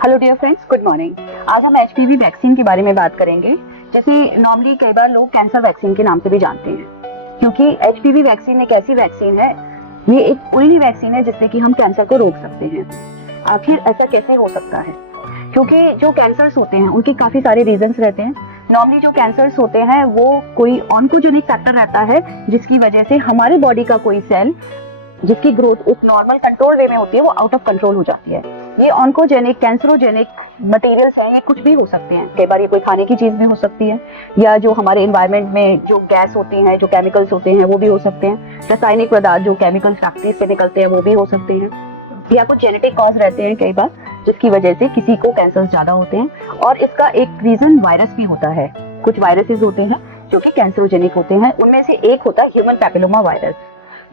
Hello dear friends, good morning. आज हम HPV vaccine के बारे में बात करेंगे, जिसे नॉर्मली कई बार लोग कैंसर वैक्सीन के नाम से भी जानते हैं। क्योंकि एचपीवी वैक्सीन एक ऐसी वैक्सीन है, ये एक ओनली वैक्सीन है जिससे कि हम कैंसर को रोक सकते हैं। आखिर ऐसा कैसे हो सकता है? क्योंकि जो कैंसर्स होते हैं उनके काफी सारे रीजंस रहते हैं। नॉर्मली जो कैंसर्स होते हैं वो कोई ऑन्कोजेनिक फैक्टर रहता है, जिसकी वजह से हमारे बॉडी का कोई सेल जिसकी ग्रोथ एक नॉर्मल कंट्रोल वे में होती है वो आउट ऑफ कंट्रोल हो जाती है। ये ऑन्कोजेनिक कैंसरोजेनिक मटेरियल्स हैं, ये कुछ भी हो सकते हैं। कई बार ये कोई खाने की चीज में हो सकती है, या जो हमारे एनवायरनमेंट में जो गैस होती है, जो केमिकल्स होते हैं वो भी हो सकते हैं। रासायनिक पदार्थ जो केमिकल्स फैक्ट्री से निकलते हैं वो भी हो सकते हैं, या कुछ जेनेटिक कॉज रहते हैं कई बार, जिसकी वजह से किसी को कैंसर ज्यादा होते हैं। और इसका एक रीजन वायरस भी होता है। कुछ वायरसेस होते हैं जो कि कैंसरोजेनिक होते हैं, उनमें से एक होता है ह्यूमन पैपिलोमा वायरस।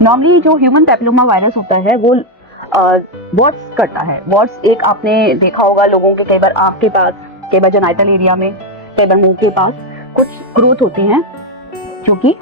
नॉर्मली जो ह्यूमन पैपिलोमा वायरस होता है वो वॉट्स करता है। वॉट्स एक आपने देखा होगा लोगों के, कई बार आंख के पास, कई बार जेनाइटल एरिया में, कई बार मुंह के पास कुछ ग्रोथ होती हैं, जो कि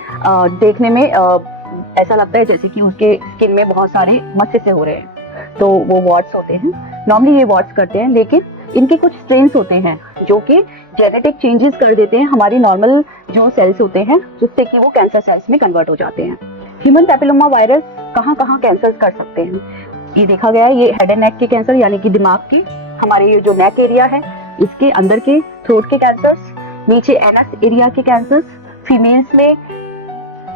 देखने में ऐसा लगता है जैसे कि उसके स्किन में बहुत सारे मस्से हो रहे हैं, तो वो वॉट्स होते हैं। नॉर्मली ये वॉट्स करते हैं, लेकिन इनके कुछ स्ट्रेन्स होते हैं जो कि जेनेटिक चेंजेस कर देते हैं हमारी नॉर्मल जो सेल्स होते हैं, जिससे कि वो कैंसर सेल्स में कन्वर्ट हो जाते हैं। ह्यूमन पैपिलोमा वायरस कहाँ कहाँ कैंसर कर सकते हैं ये देखा गया है। ये हेड एंड नेक के कैंसर, यानी कि दिमाग के, हमारे ये जो नेक एरिया है इसके अंदर के थ्रोट के कैंसर्स, नीचे एनस एरिया के कैंसर्स, फीमेल्स में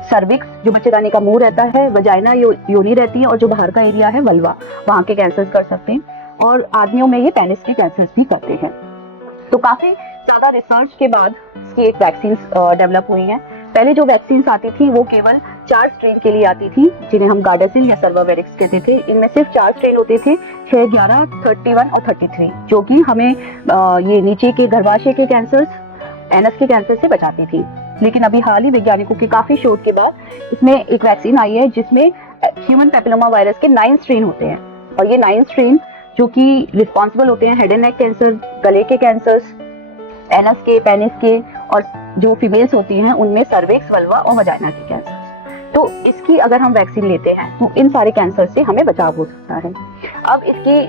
सर्विक्स जो बच्चेदानी का मुंह रहता है, वजाइना योनी रहती है, और जो बाहर का एरिया है वल्वा, वहां के कैंसर्स कर सकते हैं। और आदमियों में ये पेनिस के कैंसर्स भी करते हैं। तो काफी ज्यादा रिसर्च के बाद इसकी एक वैक्सीन डेवलप हुई है। पहले जो वैक्सीन आती थी वो केवल 4 स्ट्रेन के लिए आती थी, जिन्हें हम गार्डासिल या सर्वावेरिक्स कहते थे। इनमें सिर्फ 4 स्ट्रेन होते थे, 6, 11, 31 और 33, जो कि हमें ये नीचे के गर्भाशय के कैंसर्स, एनस के कैंसर से बचाती थी। लेकिन अभी हाल ही वैज्ञानिकों की काफी शोध के बाद इसमें एक वैक्सीन आई है जिसमें ह्यूमन पैपिलोमा वायरस के 9 स्ट्रेन होते हैं। और ये 9 स्ट्रेन जो कि रिस्पॉन्सिबल होते हैं हेड एंड नेक कैंसर, गले के कैंसर्स, एनस के, पेनिस के, और जो फीमेल्स होती हैं उनमें सर्विक्स, वल्वा और वजाइना के कैंसर। तो इसकी अगर हम वैक्सीन लेते हैं तो इन सारे कैंसर से हमें बचाव हो सकता है। अब इसकी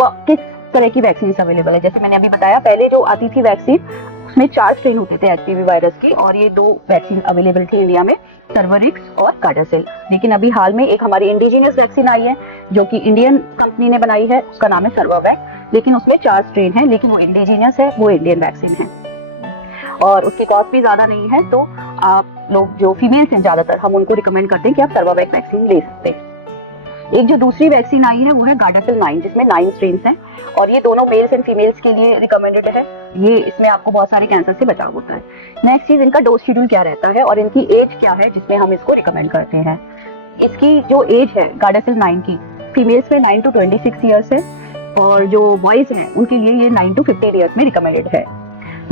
किस तरह की वैक्सीन अवेलेबल है? जैसे मैंने अभी बताया, पहले जो आती थी वैक्सीन उसमें 4 स्ट्रेन होते थे एचपीवी वायरस के, और ये 2 वैक्सीन अवेलेबल थी इंडिया में, सर्वारिक्स और गार्डासिल। लेकिन अभी हाल में एक हमारी इंडिजिनियस वैक्सीन आई है जो कि इंडियन कंपनी ने बनाई है, उसका नाम है सर्वावैक। लेकिन उसमें 4 स्ट्रेन है, लेकिन वो इंडिजिनियस है, वो इंडियन वैक्सीन है, और उसकी कॉस्ट भी ज्यादा नहीं है। तो आप लोग जो फीमेल्स हैं ज्यादातर, हम उनको रिकमेंड करते हैं कि आप सर्वावैक वैक्सीन ले सकते हैं। एक जो दूसरी वैक्सीन आई है वो है गार्डासिल 9, जिसमें 9 स्ट्रेन्स हैं, और ये दोनों मेल्स एंड फीमेल्स के लिए रिकमेंडेड है। ये इसमें आपको बहुत सारे कैंसर से बचाव होता है। नेक्स्ट चीज, इनका डोज शेड्यूल क्या रहता है और इनकी एज क्या है जिसमें हम इसको रिकमेंड करते हैं। इसकी जो एज है गार्डासिल 9 की, फीमेल्स में 9 to 26 ईयर्स है, और जो बॉयज हैं उनके लिए ये 9 to 15 ईयर्स में रिकमेंडेड है।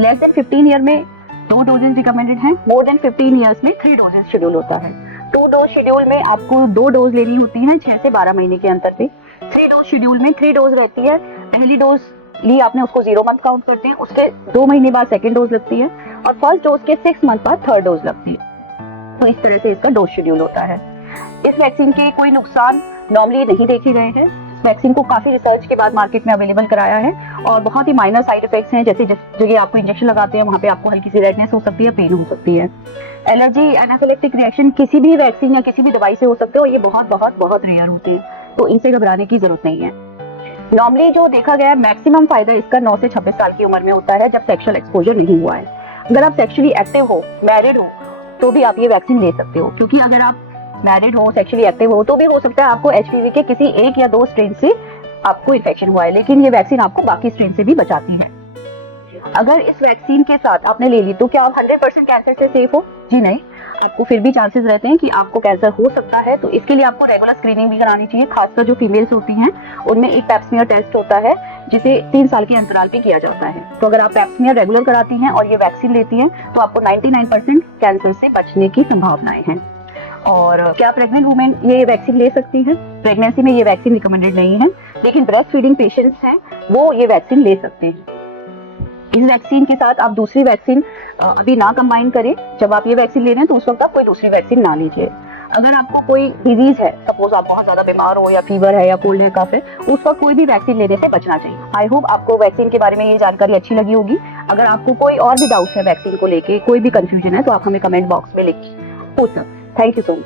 लेस देन 15 ईयर में 2 डोजेज रिकमेंडेड है, मोर देन 15 ईयर्स में 3 डोजेज शेड्यूल होता है। 2 डोज शेड्यूल में आपको 2 डोज लेनी होती है 6 से 12 महीने के अंतर पे। 3 डोज शेड्यूल में 3 डोज रहती है। पहली डोज ली आपने, उसको 0 मंथ काउंट करते हैं, उसके 2 महीने बाद सेकेंड डोज लगती है, और फर्स्ट डोज के 6 मंथ बाद थर्ड डोज लगती है। तो इस तरह से इसका डोज शेड्यूल होता है। इस वैक्सीन के कोई नुकसान नॉर्मली नहीं देखे गए हैं। वैक्सीन को काफी रिसर्च के बाद मार्केट में अवेलेबल कराया है, और बहुत ही माइनर साइड इफेक्ट्स हैं। जैसे जिस जगह आपको इंजेक्शन लगाते हैं वहाँ पे आपको हल्की सी रेडनेस हो सकती है, पेन हो सकती है। एलर्जी, एनाफिलेक्टिक रिएक्शन किसी भी वैक्सीन या किसी भी दवाई से हो सकते हो, ये बहुत बहुत बहुत रेयर होते हैं, तो इनसे घबराने की जरूरत नहीं है। नॉर्मली जो देखा गया है, मैक्सिमम फायदा इसका 9 से 26 साल की उम्र में होता है, जब सेक्सुअल एक्सपोजर नहीं हुआ है। अगर आप सेक्सुअली एक्टिव हो, मैरिड हो, तो भी आप ये वैक्सीन ले सकते हो, क्योंकि अगर आप मैरिड हो, सेक्सुअली एक्टिव हो, तो भी हो सकता है आपको एचपीवी के किसी 1 या 2 स्ट्रेन से आपको इन्फेक्शन हुआ है, लेकिन ये वैक्सीन आपको बाकी स्ट्रेन से भी बचाती है। अगर इस वैक्सीन के साथ आपने ले ली तो क्या आप 100% कैंसर से सेफ हो? जी नहीं, आपको फिर भी चांसेस रहते हैं कि आपको कैंसर हो सकता है। तो इसके लिए आपको रेगुलर स्क्रीनिंग भी करानी चाहिए। खासकर जो फीमेल्स होती हैं उनमें एक पैप स्मीयर टेस्ट होता है, जिसे 3 साल के अंतराल पे किया जाता है। तो अगर आप पैप स्मीयर रेगुलर कराती हैं और ये वैक्सीन लेती हैं तो आपको 99% कैंसर से बचने की संभावनाएं हैं। और क्या प्रेग्नेंट वुमेन ये वैक्सीन ले सकती है? प्रेगनेंसी में ये वैक्सीन रिकमेंडेड नहीं है, लेकिन ब्रेस्ट फीडिंग पेशेंट्स हैं वो ये वैक्सीन ले सकते हैं। इस वैक्सीन के साथ आप दूसरी वैक्सीन अभी ना कंबाइन करें। जब आप ये वैक्सीन ले रहे हैं तो उस वक्त आप कोई दूसरी वैक्सीन ना लीजिए। अगर आपको कोई डिजीज है, सपोज आप बहुत ज्यादा बीमार हो या फीवर है या कोल्ड है काफी, उसका कोई भी वैक्सीन लेने से बचना चाहिए। आई होप आपको वैक्सीन के बारे में ये जानकारी अच्छी लगी होगी। अगर आपको कोई और भी डाउट्स है वैक्सीन को लेके, कोई भी कंफ्यूजन है, तो आप हमें कमेंट बॉक्स में लिख पूछ सकते। Thank you so much.